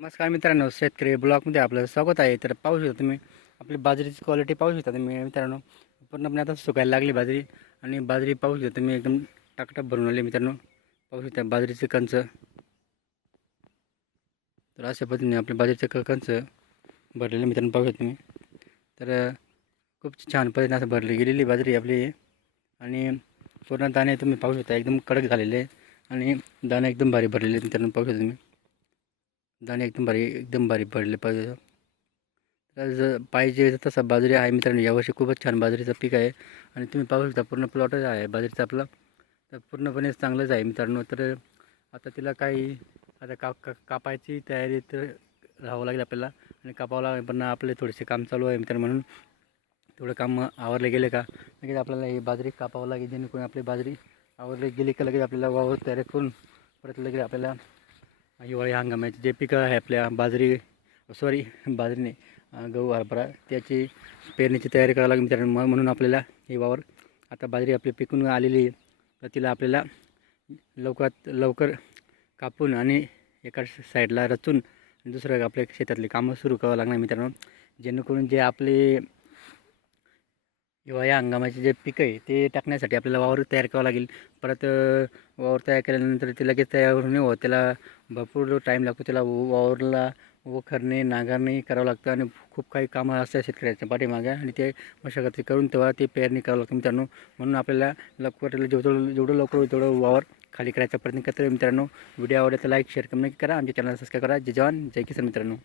नमस्कार मित्रांनो शेतकरी ब्लॉगमध्ये आपलं स्वागत आहे. तर पाहू शकता तुम्ही आपली बाजरीची क्वालिटी पाहू शकता तुम्ही मित्रांनो. पूर्णपणे आता सुकायला लागली बाजरी आणि बाजरी पाहू शकता तुम्ही एकदम टाकटाक भरून आली मित्रांनो. पाहू शकता बाजरीचं कंच तर अशा पद्धतीने आपल्या बाजरीचं क कंच भरलेलं मित्रांनो पाहू शकता तुम्ही. तर खूप छान पद्धतीने असं भरली गेलेली बाजरी आपली. आणि पूर्ण दाणे तुम्ही पाहू शकता एकदम कडक झालेले आणि दाणे एकदम भारी भरलेले मित्रांनो पाहू शकता तुम्ही. दाणे एकदम भारी एकदम भारी पडले पाहिजे. तर पाहिजे तसा बाजरी आहे मित्रांनो यावर्षी खूपच छान बाजरीचं पीक आहे. आणि तुम्ही पाहू शकता पूर्ण प्लॉटच आहे बाजरीचं आपलं. तर पूर्णपणे चांगलंच आहे मित्रांनो. तर आता तिला काही आता का का कापायची तयारी तर राहावं लागेल आपल्याला. आणि कापावं लागेल पण आपले थोडेसे काम चालू आहे मित्रांनो म्हणून. थोडं काम आवरले गेले का? लगेच आपल्याला ही बाजरी कापावं लागेल जेणेकरून आपली बाजरी आवरली गेली का लगेच आपल्याला वावर तयार करून परत लगेच आपल्याला हिवाळी हंगामाचे जे पिकं आहे आपल्या बाजरी सॉरी बाजरीने गहू हरभरा त्याची पेरणीची तयारी करावी लागेल मित्रांनो. मग म्हणून आपल्याला हे वावर आता बाजरी आपली पिकून आलेली तर तिला आपल्याला लवकरात लवकर कापून आणि एका साईडला रचून दुसरं आपल्या शेतातली कामं सुरू करावं लागणार मित्रांनो. जेणेकरून जे आपले हिवाळी हंगामाचे जे पिकं आहे ते टाकण्यासाठी आपल्याला वावर तयार करावं लागेल. परत वावर तयार केल्यानंतर ते लगेच तयार होऊन हो त्याला भरपूर टाईम लागतो. त्याला व- वावरला वखरणे नांगरणे करावं लागतं आणि खूप काही कामं असतात शेतकऱ्याच्या पाठीमागे. आणि ते मशागती करून तेव्हा ते पेरणी करावं लागतं मित्रांनो. म्हणून आपल्याला लवकर जेवढं जेवढं लवकर होईल तेवढं वावर खाली करायचा प्रयत्न करतो मित्रांनो. व्हिडिओ आवडला तर लाईक शेअर कमेंट करा. आमच्या चॅनल सबस्क्राईब करा. जय जवान जय किसान मित्रांनो.